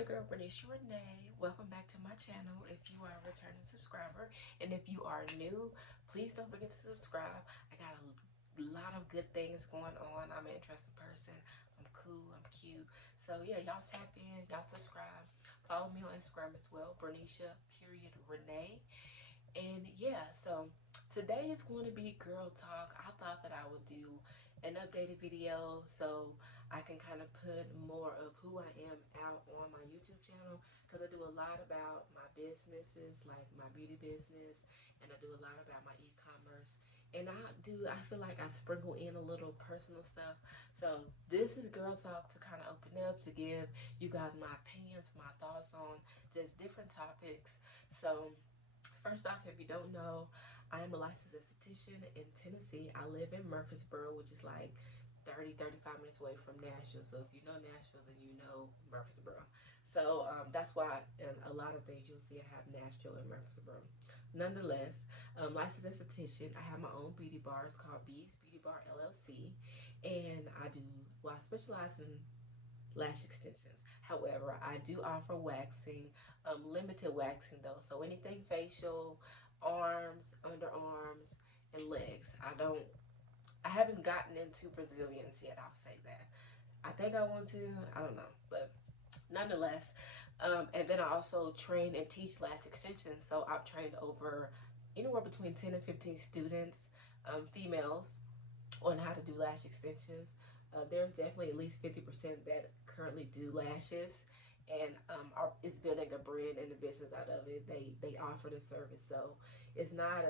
your girl Bernisha. Welcome back to my channel if you are a returning subscriber, and if you are new, please don't forget to subscribe. I got a lot of good things going on. I'm an interesting person. I'm cool, I'm cute. So yeah, y'all tap in, y'all subscribe. Follow me on Instagram as well, Bernisha Renee. And yeah, so today is going to be girl talk. I thought that I would do an updated video so I can kind of put more of who I am out on my YouTube channel, because I do a lot about my businesses, like my beauty business, and I do a lot about my e-commerce. And I feel like I sprinkle in a little personal stuff. So this is girl talk to kind of open up, to give you guys my opinions, my thoughts on just different topics. So first off, if you don't know, I am a licensed esthetician in Tennessee. I live in Murfreesboro, which is like 35 minutes away from Nashville. So if you know Nashville, then you know Murfreesboro. So that's why in a lot of things you'll see I have Nashville and Murfreesboro. Nonetheless, licensed esthetician. I have my own beauty bar. It's called Bees Beauty Bar LLC. And I specialize in lash extensions. However, I do offer waxing, limited waxing though. So anything facial, arms, underarms, and legs. I haven't gotten into Brazilians yet, I'll say that. I think I want to, I don't know, but nonetheless. And then I also train and teach lash extensions. So I've trained over anywhere between 10 and 15 students, females, on how to do lash extensions. There's definitely at least 50% that currently do lashes, and is building a brand and a business out of it. They offer the service, so it's not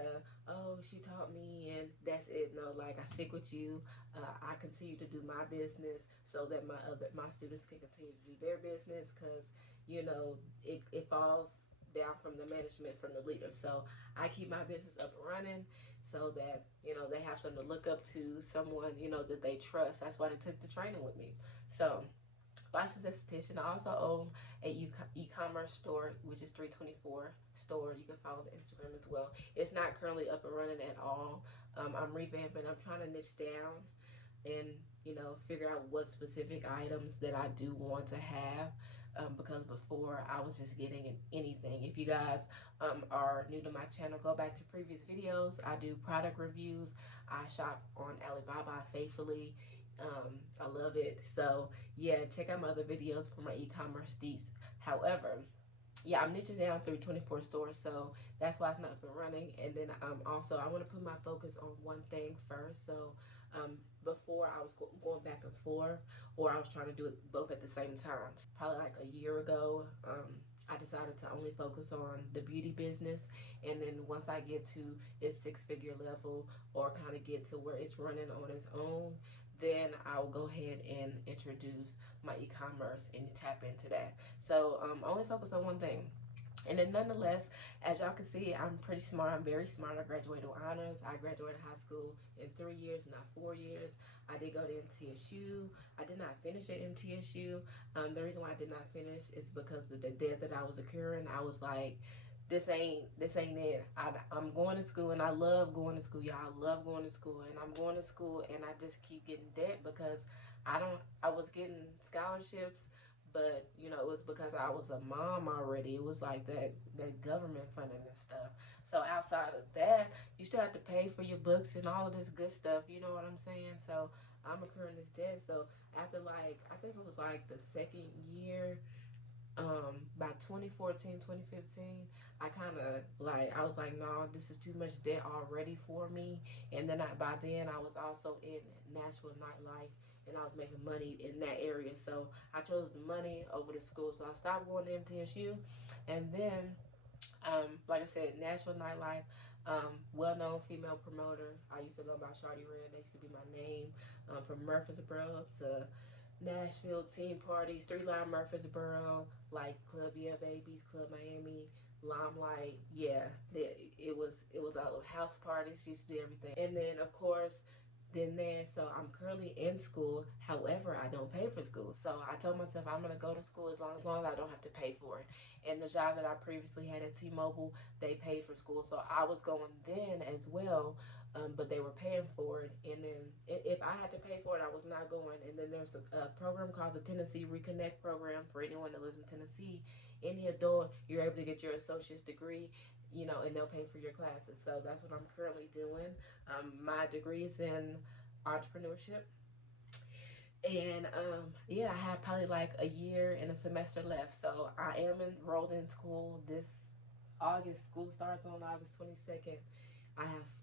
oh, she taught me and that's it. No, like, I stick with you. I continue to do my business so that my students can continue to do their business, because it falls down from the management, from the leader. So I keep my business up and running so that they have something to look up to, someone that they trust. That's why they took the training with me. So licensed esthetician. I also own a e-commerce store, which is 324 store. You can follow the Instagram as well. It's not currently up and running at all. I'm revamping. I'm trying to niche down and figure out what specific items that I do want to have, because before I was just getting anything. If you guys are new to my channel, go back to previous videos. I do product reviews. I shop on Alibaba faithfully. I love it. So yeah, check out my other videos for my e-commerce deets. However, yeah, I'm niching down through 24 stores, so that's why it's not up and running. And then also I want to put my focus on one thing first. So before I was going back and forth, or I was trying to do it both at the same time. Probably like a year ago, I decided to only focus on the beauty business, and then once I get to its 6-figure level, or kind of get to where it's running on its own, then I'll go ahead and introduce my e-commerce and tap into that. So only focus on one thing. And then nonetheless, as y'all can see, I'm pretty smart. I'm very smart. I graduated with honors. I graduated high school in 3 years, not 4 years. I did go to MTSU. I did not finish at MTSU. The reason why I did not finish is because of the debt that I was accruing. I was like, this ain't it. I'm going to school, and I love going to school, y'all. I love going to school, and I'm going to school, and I just keep getting debt because I was getting scholarships, but it was because I was a mom already. It was like that government funding and stuff. So outside of that, you still have to pay for your books and all of this good stuff. You know what I'm saying? So I'm accruing this debt. So after, like, I think it was like the second year, by 2014, 2015, I was like, no, this is too much debt already for me. And then by then I was also in Nashville nightlife, and I was making money in that area. So I chose the money over the school. So I stopped going to MTSU. And then, like I said, Nashville nightlife, well-known female promoter. I used to go by Shawty Red. That used to be my name. From Murfreesboro to Nashville, team parties, 3 Line Murfreesboro, like Club Yeah Babies, Club Miami, Limelight. Yeah, it was all of house parties. She used to do everything. And then of course, so I'm currently in school. However, I don't pay for school. So I told myself I'm gonna go to school as long as I don't have to pay for it. And the job that I previously had at T-Mobile, they paid for school. So I was going then as well, but they were paying for it. And then if I had to pay for it, I was not going. And then there's a program called the Tennessee Reconnect program for anyone that lives in Tennessee. Any adult, you're able to get your associate's degree, you know, and they'll pay for your classes. So that's what I'm currently doing. My degree is in entrepreneurship. And yeah, I have probably like a year and a semester left. So I am enrolled in school this August. School starts on August 22nd.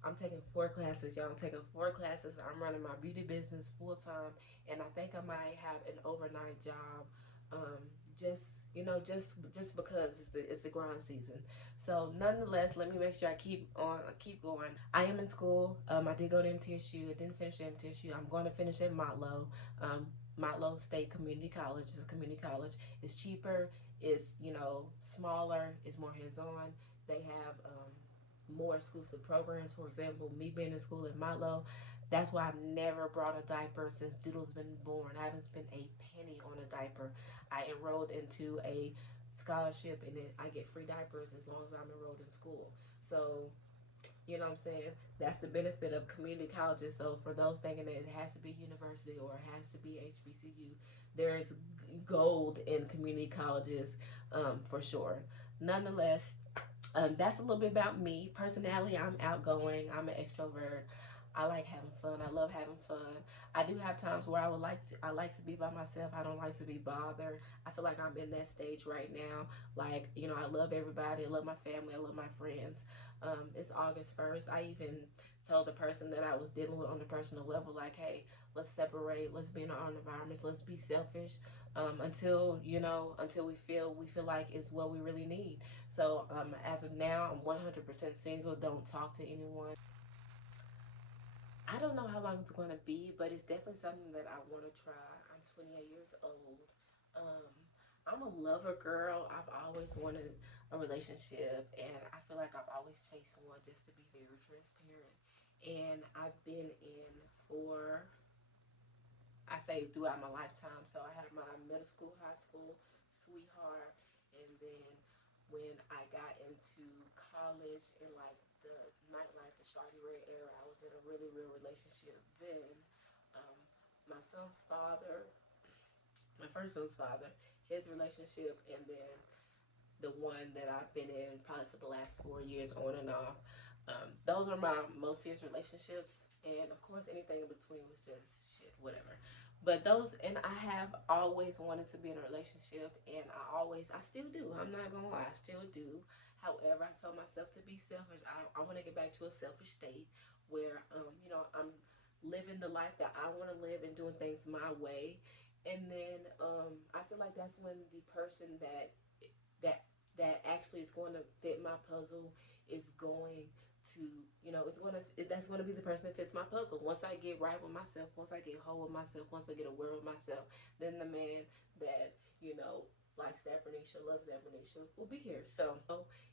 I'm taking 4 classes, y'all. I'm taking 4 classes. I'm running my beauty business full time, and I think I might have an overnight job. Um, just just because it's the grind season. So nonetheless, let me make sure I keep going. I am in school. I did go to MTSU. I didn't finish at MTSU. I'm going to finish at Motlow. Motlow State Community College is a community college. It's cheaper. It's smaller. It's more hands on. They have more exclusive programs. For example, me being in school at Motlow, that's why I've never brought a diaper since Doodle's been born. I haven't spent a penny on a diaper. I enrolled into a scholarship, and then I get free diapers as long as I'm enrolled in school. So, you know what I'm saying? That's the benefit of community colleges. So for those thinking that it has to be university or it has to be HBCU, there is gold in community colleges, for sure. Nonetheless, that's a little bit about me. Personality, I'm outgoing. I'm an extrovert. I like having fun. I love having fun. I do have times where I like to be by myself. I don't like to be bothered. I feel like I'm in that stage right now. Like, I love everybody. I love my family. I love my friends. It's August 1st. I even told the person that I was dealing with on a personal level, like, hey, let's separate. Let's be in our own environments. Let's be selfish, until we feel like it's what we really need. So as of now, I'm 100% single. Don't talk to anyone. I don't know how long it's going to be, but it's definitely something that I want to try. I'm 28 years old. Um, I'm a lover girl. I've always wanted a relationship, and I feel like I've always chased one, just to be very transparent. And I've been in for, I say, throughout my lifetime. So I had my middle school, high school sweetheart, and then when I got into college and like the nightlife, the Shawty Red era, I was in a really real relationship. Then um, my son's father, my first son's father, his relationship, and then the one that I've been in probably for the last 4 years on and off. Those are my most serious relationships, and of course, anything in between was just shit, whatever. But those, and I have always wanted to be in a relationship, and I still do. I'm not gonna lie, I still do. However, I told myself to be selfish. I want to get back to a selfish state where, I'm living the life that I want to live and doing things my way. And then I feel like that's when the person that that actually is going to fit my puzzle is going to it's going to that's going to be the person that fits my puzzle. Once I get right with myself, once I get whole with myself, once I get aware of myself, then the man that likes that Bernisha, loves that Bernisha, will be here. So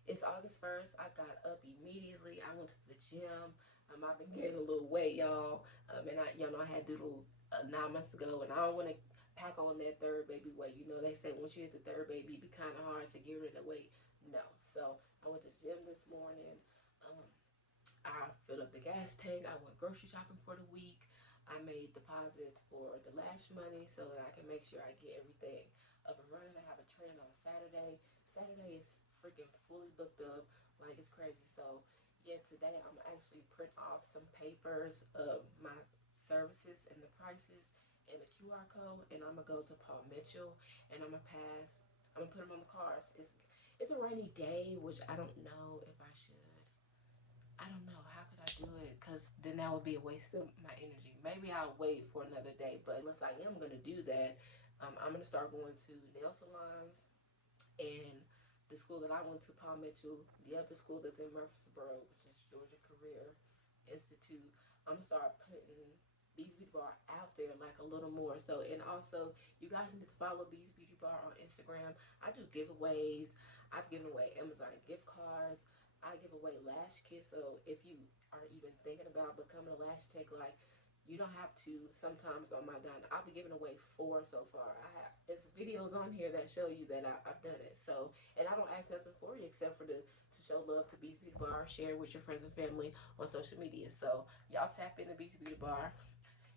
it's August 1st. I got up immediately. I went to the gym. I've been gaining a little weight, y'all. And I had Doodle 9 months ago, and I don't want to pack on that third baby weight. They say once you hit the third baby, it be kind of hard to get rid of weight. No. So I went to the gym this morning. Um, I filled up the gas tank. I went grocery shopping for the week. I made deposits for the lash money so that I can make sure I get everything up and running. I have a training on Saturday. Saturday is freaking fully booked up. Like, it's crazy. So yeah, today I'm actually print off some papers of my services and the prices and the QR code, and I'm gonna go to Paul Mitchell, and I'm gonna put them on the cars. It's a rainy day, which I don't know if I should. I don't know. How could I do it? Because then that would be a waste of my energy. Maybe I'll wait for another day. But unless I am going to do that, I'm going to start going to nail salons and the school that I went to, Paul Mitchell, the other school that's in Murfreesboro, which is Georgia Career Institute. I'm going to start putting Bees Beauty Bar out there like a little more. So, and also, you guys need to follow Bees Beauty Bar on Instagram. I do giveaways. I've given away Amazon gift cards. I give away lash kits. So if you are even thinking about becoming a lash tech, like, You don't have to. Sometimes on my dime, I'll be giving away 4 so far. It's videos on here that show you that I've done it. So, and I don't ask nothing for you except for to show love to Beats Beauty Bar, share with your friends and family on social media. So y'all tap into Beats Beauty Bar.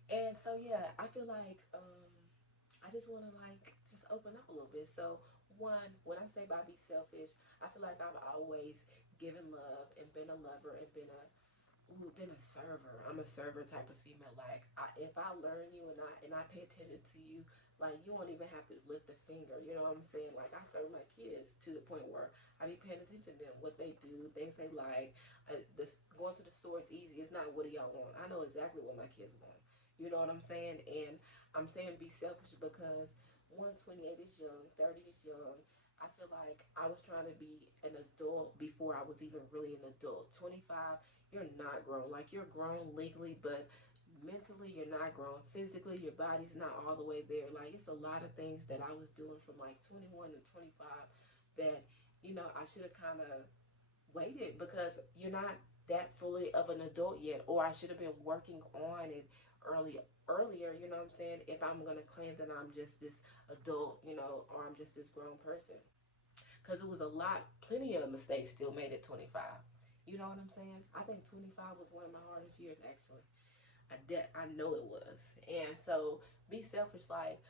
And so yeah, I feel like I just want to like just open up a little bit. So one, when I say by be selfish, I feel like I've always given love and been a lover and been a server. I'm a server type of female. Like if I learn you and I pay attention to you, like you won't even have to lift a finger. You know what I'm saying? Like I serve my kids to the point where I be paying attention to them, what they do, things they like. Going to the store is easy. It's not what do y'all want. I know exactly what my kids want. You know what I'm saying? And I'm saying be selfish because 128 is young, 30 is young. I feel like I was trying to be an adult before I was even really an adult. 25, you're not grown. Like you're grown legally, but mentally you're not grown. Physically, your body's not all the way there. Like it's a lot of things that I was doing from like 21 to 25 that, you know, I should have kind of waited because you're not that fully of an adult yet, or I should have been working on it earlier, you know what I'm saying? If I'm gonna claim that I'm just this adult, you know, or I'm just this grown person. Because it was a lot, plenty of mistakes still made at 25. You know what I'm saying? I think 25 was one of my hardest years actually. I know it was. And so be selfish, like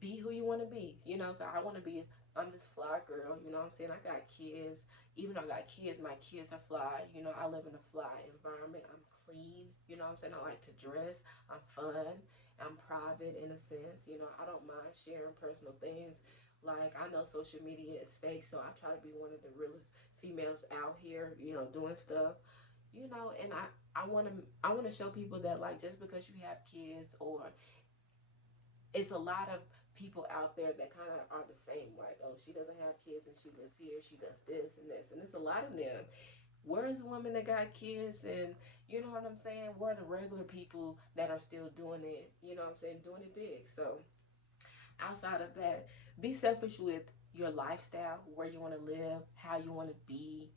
be who you want to be. You know, so I want to be, I'm this fly girl. You know what I'm saying? I got kids. Even though I got kids, my kids are fly. You know, I live in a fly environment. I'm clean. You know what I'm saying? I like to dress. I'm fun. I'm private in a sense. You know, I don't mind sharing personal things. Like, I know social media is fake, so I try to be one of the realest females out here, you know, doing stuff. You know, and I want to show people that like just because you have kids or it's a lot of people out there that kind of are the same. Like, oh, she doesn't have kids and she lives here. She does this and this, and it's a lot of them. Where's the women that got kids and you know what I'm saying? Where are the regular people that are still doing it? You know what I'm saying? Doing it big. So outside of that, be selfish with your lifestyle, where you want to live, how you want to be,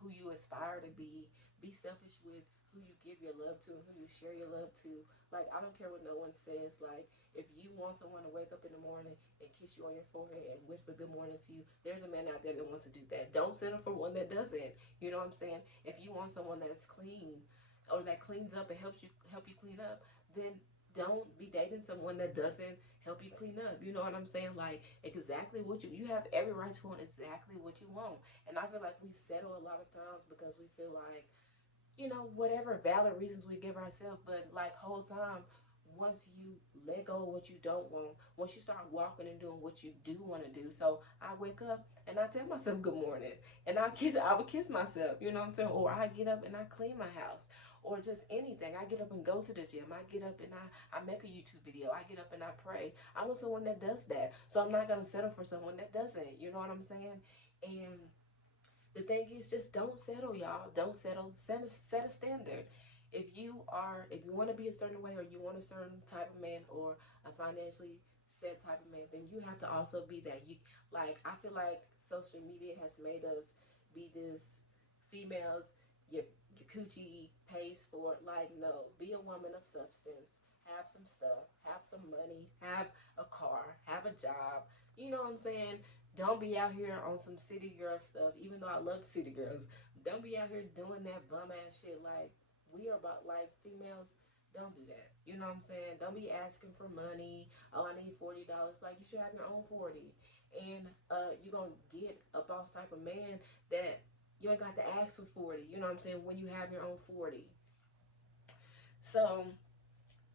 who you aspire to be. Be selfish with who you give your love to and who you share your love to. Like, I don't care what no one says. Like, if you want someone to wake up in the morning and kiss you on your forehead and whisper good morning to you, there's a man out there that wants to do that. Don't settle for one that doesn't. You know what I'm saying? If you want someone that's clean or that cleans up and help you clean up, then don't be dating someone that doesn't help you clean up. You know what I'm saying? Like exactly what you have every right to want exactly what you want. And I feel like we settle a lot of times because we feel like, you know, whatever valid reasons we give ourselves, but like whole time, once you let go of what you don't want, once you start walking and doing what you do want to do. So I wake up and I tell myself good morning, and I would kiss myself, you know what I'm saying? Or I get up and I clean my house, or just anything. I get up and go to the gym. I get up and I make a YouTube video. I get up and I pray. I want someone that does that. So I'm not gonna settle for someone that doesn't. You know what I'm saying? And the thing is, just don't settle, y'all. Don't settle. Set a standard. If you want to be a certain way, or you want a certain type of man, or a financially set type of man, then you have to also be that. You like. I feel like social media has made us be this females. Your coochie pays for it. Like, no, be a woman of substance. Have some stuff. Have some money. Have a car. Have a job. You know what I'm saying? Don't be out here on some city girl stuff, even though I love city girls. Don't be out here doing that bum ass shit. Like, we are about, like, females, don't do that. You know what I'm saying? Don't be asking for money. Oh, I need $40. Like, you should have your own 40. And you're going to get a boss type of man that you ain't got to ask for 40. You know what I'm saying? When you have your own 40. So,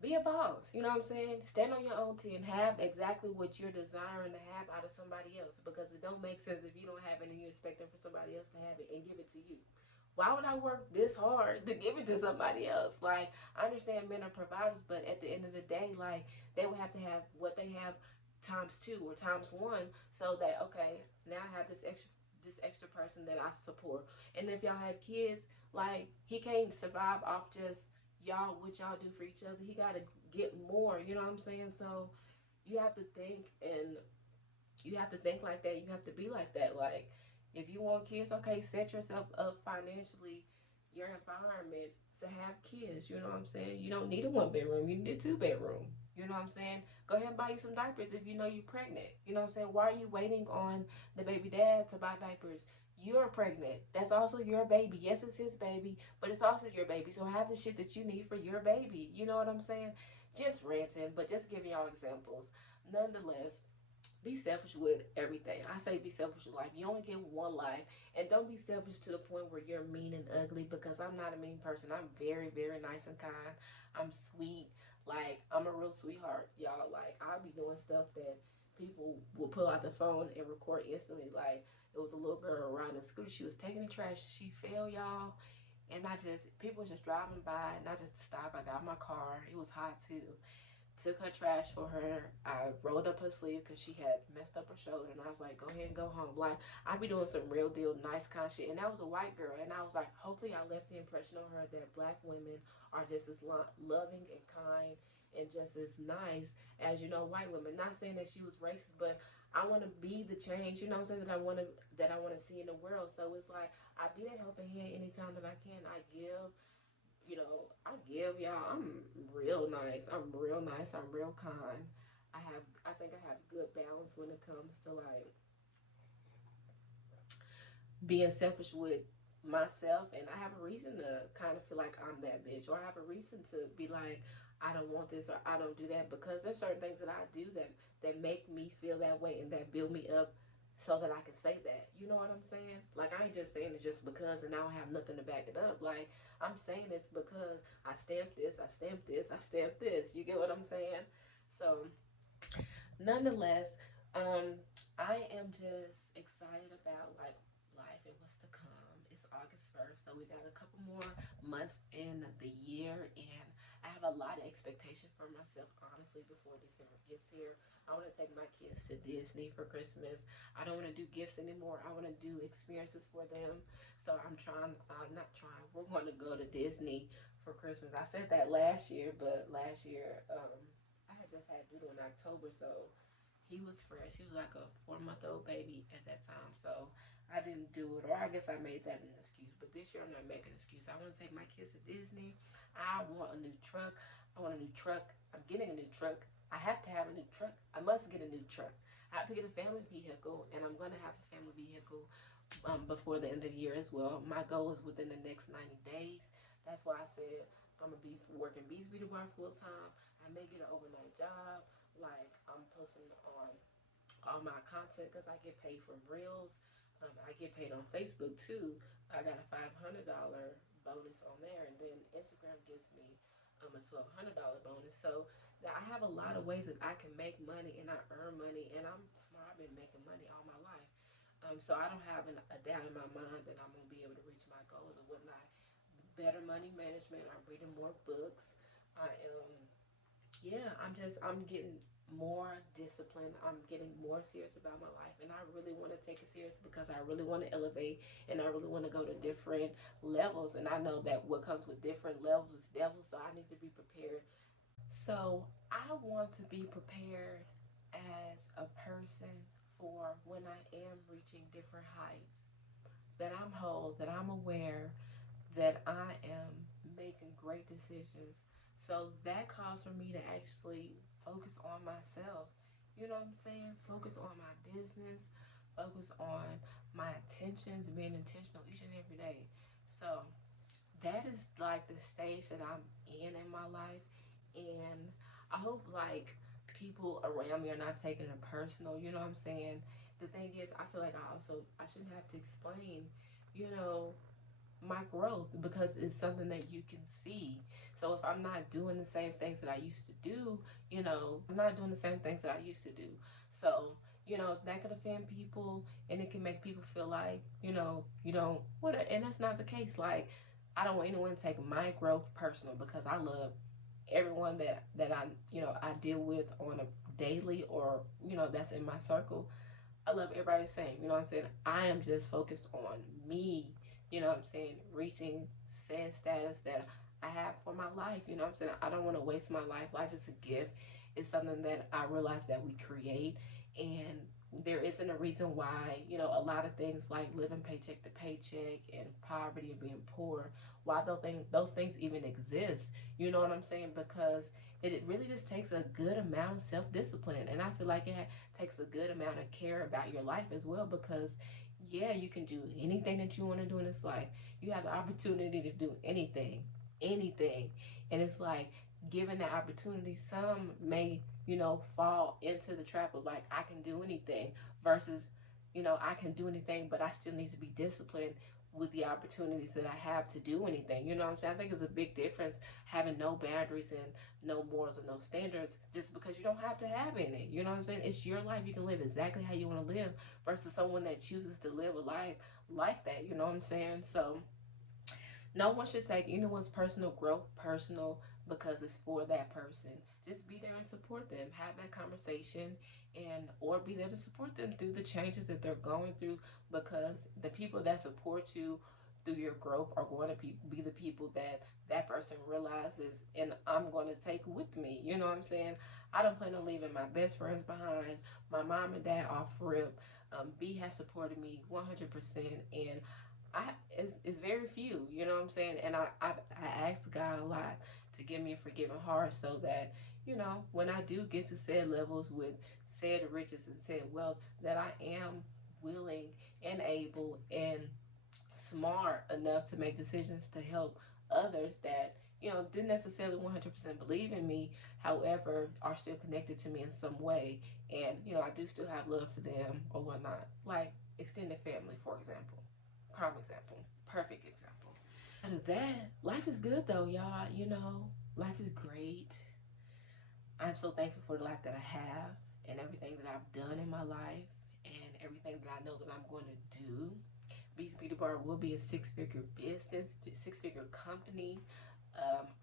be a boss, you know what I'm saying? Stand on your own 10. Have exactly what you're desiring to have out of somebody else, because it don't make sense if you don't have it and you're expecting for somebody else to have it and give it to you. Why would I work this hard to give it to somebody else? Like, I understand men are providers, but at the end of the day, like, they would have to have what they have times 2 or times 1, so that, okay, now I have this extra person that I support. And if y'all have kids, like, he can't survive off just y'all, what y'all do for each other. He got to get more, you know what I'm saying? So you have to think, and you have to think like that. You have to be like that. Like, if you want kids, okay, set yourself up financially, your environment to have kids. You know what I'm saying? You don't need a 1 bedroom. You need a 2 bedroom. You know what I'm saying? Go ahead and buy you some diapers if you know you're pregnant. You know what I'm saying? Why are you waiting on the baby dad to buy diapers? You're pregnant. That's also your baby. Yes, it's his baby, but it's also your baby. So have the shit that you need for your baby. You know what I'm saying? Just ranting, but just giving y'all examples. Nonetheless, be selfish with everything. I say be selfish with life. You only get one life. And don't be selfish to the point where you're mean and ugly, because I'm not a mean person. I'm very, very nice and kind. I'm sweet. Like, I'm a real sweetheart, y'all. Like, I'll be doing stuff that people will pull out the phone and record instantly. Like, it was a little girl riding a scooter. She was taking the trash. She fell, y'all. And people were just driving by, and I just stopped. I got my car. It was hot, too. Took her trash for her. I rolled up her sleeve because she had messed up her shoulder, and I was like, go ahead and go home. Like, I be doing some real deal nice kind of shit. And that was a white girl, and I was like, hopefully I left the impression on her that black women are just as loving and kind and just as nice as, you know, white women. Not saying that she was racist, but I want to be the change, you know what I'm saying, that I want to see in the world. So it's like, I be that helping hand anytime that I can. I give, you know, I give y'all. I'm real nice. I'm real nice. I'm real kind. I think I have good balance when it comes to like being selfish with myself, and I have a reason to kind of feel like I'm that bitch, or I have a reason to be like, I don't want this or I don't do that, because there's certain things that I do that make me feel that way and that build me up so that I can say that. You know what I'm saying? Like, I ain't just saying it just because and I don't have nothing to back it up. Like, I'm saying this because I stamped this, I stamped this, I stamped this. You get what I'm saying? So, nonetheless, I am just excited about like life and what's to come. It's August 1st, so we got a couple more months in the year, and I have a lot of expectation for myself, honestly, before December gets here. I want to take my kids to Disney for Christmas. I don't want to do gifts anymore. I want to do experiences for them. So not trying, we're going to go to Disney for Christmas. I said that last year, but last year, I had just had Doodle in October, so he was fresh. He was like a 4-month-old baby at that time. So I didn't do it, or I guess I made that an excuse. But this year I'm not making an excuse. I want to take my kids to Disney. I want a new truck. I want a new truck. I'm getting a new truck. I have to have a new truck. I must get a new truck. I have to get a family vehicle, and I'm going to have a family vehicle before the end of the year as well. My goal is within the next 90 days. That's why I said I'm going to be working Beats Beauty Bar full time. I may get an overnight job. Like, I'm posting on all my content because I get paid from Reels. I get paid on Facebook too. I got a $500 bonus on there, and then Instagram gives me a $1,200 bonus. So now I have a lot of ways that I can make money and I earn money, and I'm smart. I've been making money all my life. So I don't have a doubt in my mind that I'm gonna be able to reach my goals and whatnot. Better money management. I'm reading more books. I am, yeah, I'm getting more disciplined. I'm getting more serious about my life, and I really want to take it serious because I really want to elevate, and I really want to go to different levels. And I know that what comes with different levels is devil, so I need to be prepared. So I want to be prepared as a person for when I am reaching different heights, that I'm whole, that I'm aware, that I am making great decisions. So that calls for me to actually focus on myself. You know what I'm saying? Focus on my business, focus on my intentions, being intentional each and every day. So that is like the stage that I'm in my life, and I hope like people around me are not taking it personal. You know what I'm saying? The thing is, I feel like I shouldn't have to explain, you know, my growth, because it's something that you can see. So if I'm not doing the same things that I used to do, you know, I'm not doing the same things that I used to do. So, you know, that could offend people, and it can make people feel like, you know, you don't what, and that's not the case. Like, I don't want anyone to take my growth personal, because I love everyone that I, you know, I deal with on a daily, or, you know, that's in my circle. I love everybody the same. You know what I'm saying? I am just focused on me, you know what I'm saying, reaching said status that I have for my life. You know what I'm saying? I don't want to waste my life. Life is a gift. It's something that I realize that we create, and there isn't a reason why, you know, a lot of things like living paycheck to paycheck and poverty and being poor, why those things even exist. You know what I'm saying? Because it really just takes a good amount of self-discipline, and I feel like it takes a good amount of care about your life as well, because yeah, you can do anything that you want to do in this life. You have the opportunity to do anything, and it's like, given that opportunity, some may, you know, fall into the trap of like, I can do anything, versus, you know, I can do anything, but I still need to be disciplined with the opportunities that I have to do anything. You know what I'm saying? I think it's a big difference having no boundaries and no morals and no standards, just because you don't have to have any. You know what I'm saying? It's your life. You can live exactly how you want to live, versus someone that chooses to live a life like that. You know what I'm saying? So no one should take anyone's personal growth personal because it's for that person. Just be there and support them. Have that conversation, and or be there to support them through the changes that they're going through, because the people that support you through your growth are going to be the people that that person realizes and I'm going to take with me. You know what I'm saying? I don't plan on leaving my best friends behind, my mom and dad off rip. B has supported me 100%, and it's very few, you know what I'm saying? And I ask God a lot to give me a forgiving heart, so that, you know, when I do get to said levels with said riches and said wealth, that I am willing and able and smart enough to make decisions to help others that, you know, didn't necessarily 100% believe in me, however, are still connected to me in some way. And, you know, I do still have love for them or whatnot. Like extended family, for example. Prime example. Perfect example. Out of that, life is good though, y'all. You know, life is great. I'm so thankful for the life that I have, and everything that I've done in my life, and everything that I know that I'm going to do. Beast Beauty Bar will be a six-figure business, six-figure company.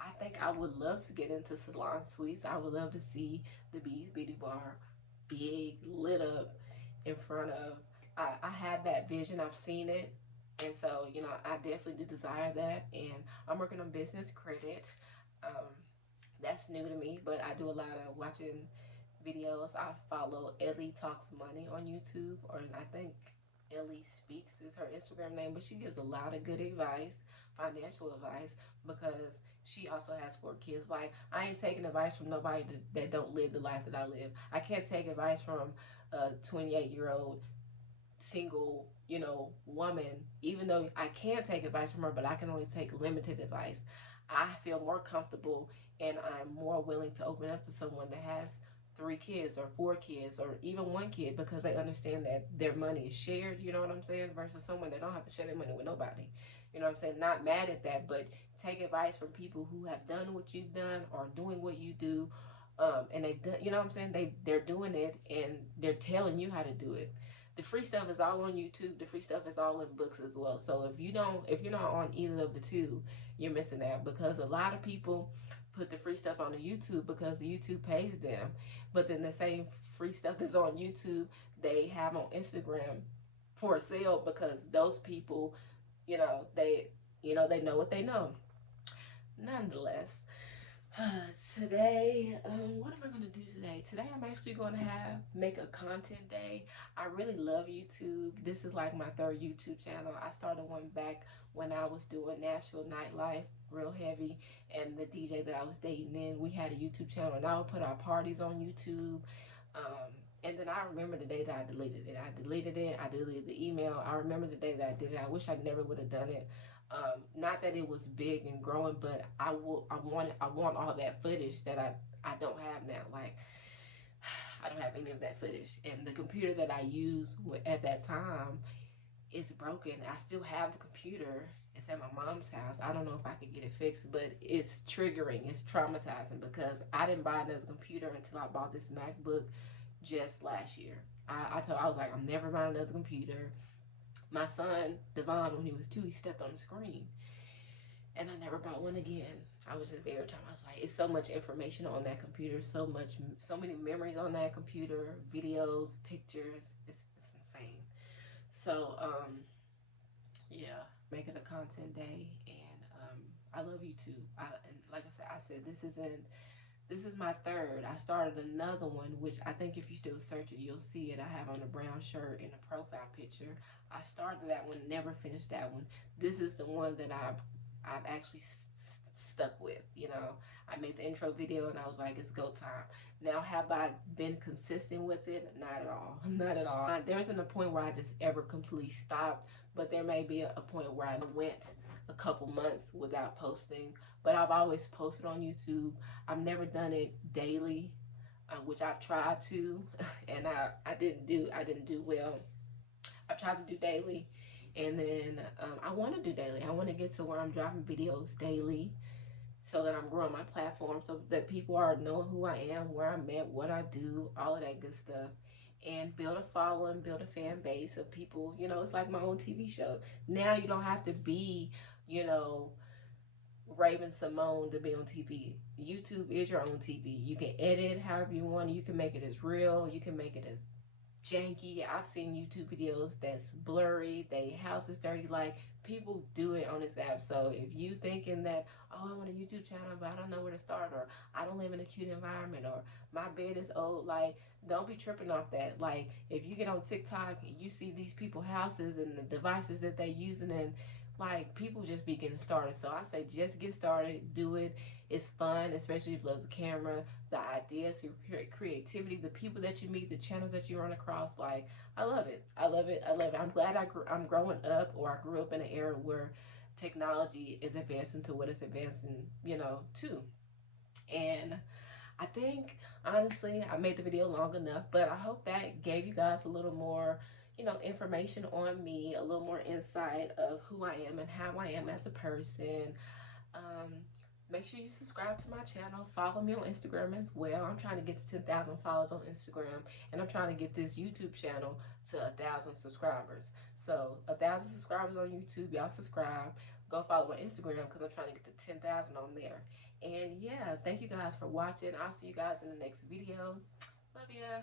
I think I would love to get into salon suites. I would love to see the Beast Beauty Bar big, lit up in front of. I have that vision. I've seen it, and so, you know, I definitely do desire that. And I'm working on business credit. Um, that's new to me, but I do a lot of watching videos. I follow Ellie Talks Money on YouTube, or I think Ellie Speaks is her Instagram name, but she gives a lot of good advice, financial advice, because she also has 4 kids. Like, I ain't taking advice from nobody that don't live the life that I live. I can't take advice from a 28-year-old single, you know, woman, even though I can take advice from her, but I can only take limited advice. I feel more comfortable, and I'm more willing to open up to someone that has 3 kids or 4 kids or even 1 kid, because they understand that their money is shared, you know what I'm saying, versus someone that don't have to share their money with nobody. You know what I'm saying? Not mad at that, but take advice from people who have done what you've done or doing what you do. And they've done, you know what I'm saying? They're doing it, and they're telling you how to do it. The free stuff is all on YouTube. The free stuff is all in books as well. So if you're not on either of the two, you're missing out, because a lot of people put the free stuff on the YouTube because the YouTube pays them, but then the same free stuff that's on YouTube they have on Instagram for sale, because those people, you know, they know what they know. Nonetheless, today, what am I going to do today? Today I'm actually going to make a content day. I really love YouTube. This is like my 3rd YouTube channel. I started one back when I was doing Nashville nightlife real heavy, and the DJ that I was dating in, we had a YouTube channel, and I would put our parties on YouTube. And then I remember the day that I deleted it. I deleted the email. I remember the day that I did it. I wish I never would have done it. Not that it was big and growing, but I want all that footage that I don't have now. Like, I don't have any of that footage, and the computer that I used at that time is broken. I still have the computer. It's at my mom's house. I don't know if I could get it fixed, but it's triggering. It's traumatizing, because I didn't buy another computer until I bought this MacBook just last year. I was like, I'm never buying another computer. My son, Devon, when he was 2, he stepped on the screen, and I never bought one again. I was just very tired. I was like, it's so much information on that computer, so many memories on that computer, videos, pictures. It's insane. So, yeah, make it a content day, and I love YouTube. And like I said, this isn't This is my third. I started another one, which I think if you still search it, you'll see it. I have on a brown shirt in a profile picture. I started that one, never finished that one. This is the one that I've actually stuck with. You know, I made the intro video and I was like, it's go time. Now, have I been consistent with it? Not at all. Not at all. There isn't a point where I just ever completely stopped, but there may be a point where I went a couple months without posting, but I've always posted on YouTube. I've never done it daily, which I've tried to, and I didn't do well. I've tried to do daily, and then I want to do daily. I want to get to where I'm dropping videos daily, so that I'm growing my platform, so that people are knowing who I am, where I'm at, what I do, all of that good stuff. And build a following, build a fan base of people. You know, it's like my own TV show. Now you don't have to be, you know, Raven Simone to be on TV. YouTube is your own TV. You can edit however you want. You can make it as real. You can make it as janky. I've seen YouTube videos that's blurry. They house is dirty. Like, people do it on this app. So if you thinking that, oh, I want a YouTube channel, but I don't know where to start, or I don't live in a cute environment, or my bed is old, like, don't be tripping off that. Like, if you get on TikTok and you see these people houses and the devices that they're using, and like, people just be getting started. So I say just get started, do it. It's fun, especially if you love the camera, the ideas, your creativity, the people that you meet, the channels that you run across. Like, I love it. I love it. I love it. I'm glad I'm growing up, or I grew up in an era where technology is advancing to what it's advancing, you know, to. And I think, honestly, I made the video long enough, but I hope that gave you guys a little more, you know, information on me, a little more insight of who I am and how I am as a person. Make sure you subscribe to my channel. Follow me on Instagram as well. I'm trying to get to 10,000 followers on Instagram, and I'm trying to get this YouTube channel to 1,000 subscribers. So 1,000 subscribers on YouTube, y'all subscribe. Go follow my Instagram, because I'm trying to get to 10,000 on there. And yeah, thank you guys for watching. I'll see you guys in the next video. Love ya.